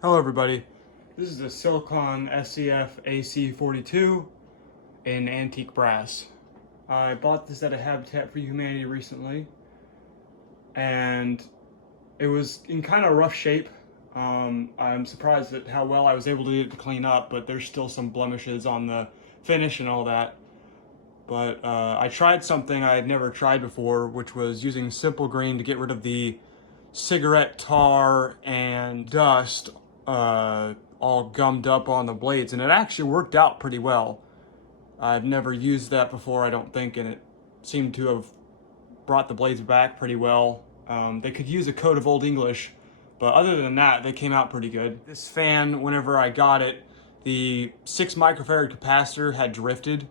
Hello everybody, this is the Silkon SCF-AC-42 in antique brass. I bought this at a Habitat for Humanity recently, and it was in kind of rough shape. I'm surprised at how well I was able to get it to clean up, but there's still some blemishes on the finish and all that. But I tried something I had never tried before, which was using simple green to get rid of the cigarette tar and dust all gummed up on the blades, and it actually worked out pretty well. I've never used that before, I don't think, and it seemed to have brought the blades back pretty well. They could use a coat of Old English, but other than that, they came out pretty good. This fan, whenever I got it, the 6 microfarad capacitor had drifted,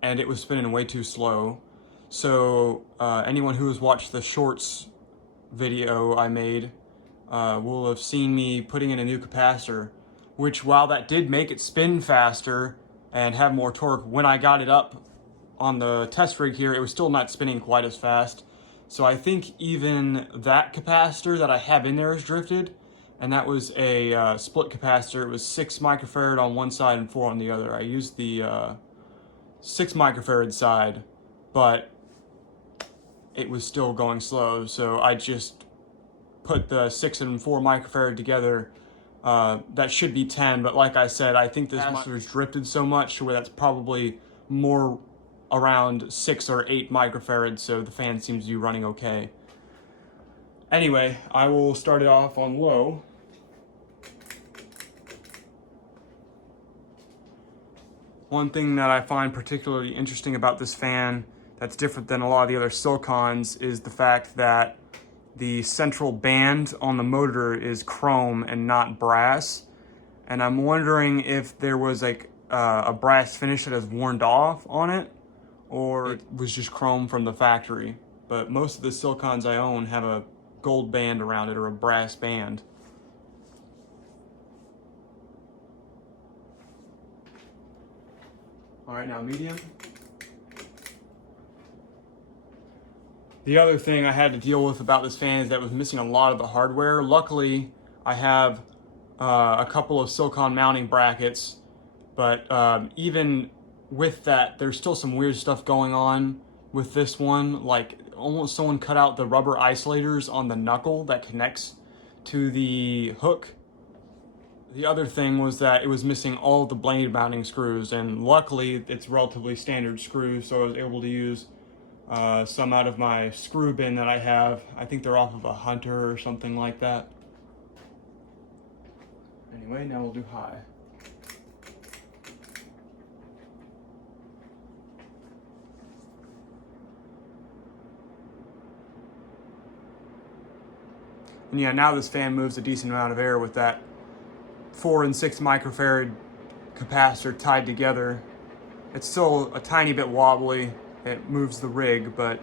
and it was spinning way too slow. So anyone who has watched the shorts video I made will have seen me putting in a new capacitor, which, while that did make it spin faster and have more torque, when I got it up on the test rig here, it was still not spinning quite as fast. So I think even that capacitor that I have in there is drifted, and that was a split capacitor. It was 6 microfarad on one side and 4 on the other. I used the 6 microfarad side, but it was still going slow, so I just put the 6 and 4 microfarad together. That should be 10, but like I said, I think this capacitor's drifted so much where that's probably more around 6 or 8 microfarads, so the fan seems to be running okay. Anyway, I will start it off on low. One thing that I find particularly interesting about this fan that's different than a lot of the other Silkons is the fact that the central band on the motor is chrome and not brass. And I'm wondering if there was like a brass finish that has worn off on it, or it was just chrome from the factory. But most of the Silkons I own have a gold band around it or a brass band. All right, now medium. The other thing I had to deal with about this fan is that it was missing a lot of the hardware. Luckily, I have a couple of Silkon mounting brackets, but even with that, there's still some weird stuff going on with this one. Like, almost someone cut out the rubber isolators on the knuckle that connects to the hook. The other thing was that it was missing all of the blade mounting screws, and luckily it's relatively standard screws, so I was able to use some out of my screw bin that I have. I think they're off of a Hunter or something like that. Anyway, now we'll do high. And yeah, now this fan moves a decent amount of air with that 4 and 6 microfarad capacitor tied together. It's still a tiny bit wobbly. It moves the rig, but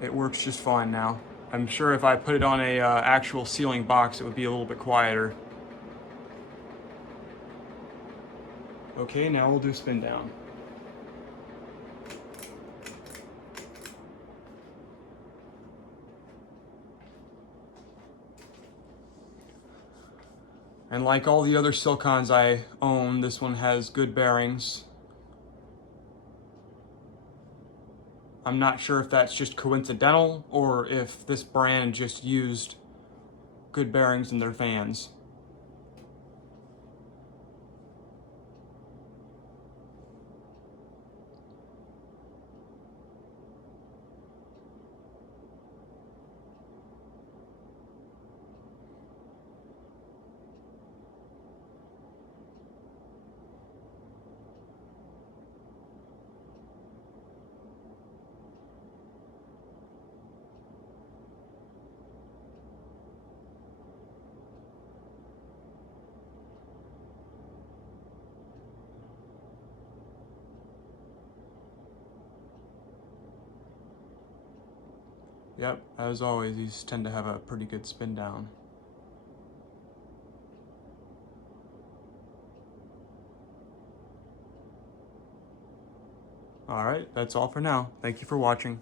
it works just fine now. I'm sure if I put it on a actual ceiling box, it would be a little bit quieter. Okay, now we'll do spin down. And like all the other Silkons I own, this one has good bearings. I'm not sure if that's just coincidental or if this brand just used good bearings in their fans. Yep, as always, these tend to have a pretty good spin down. All right, that's all for now. Thank you for watching.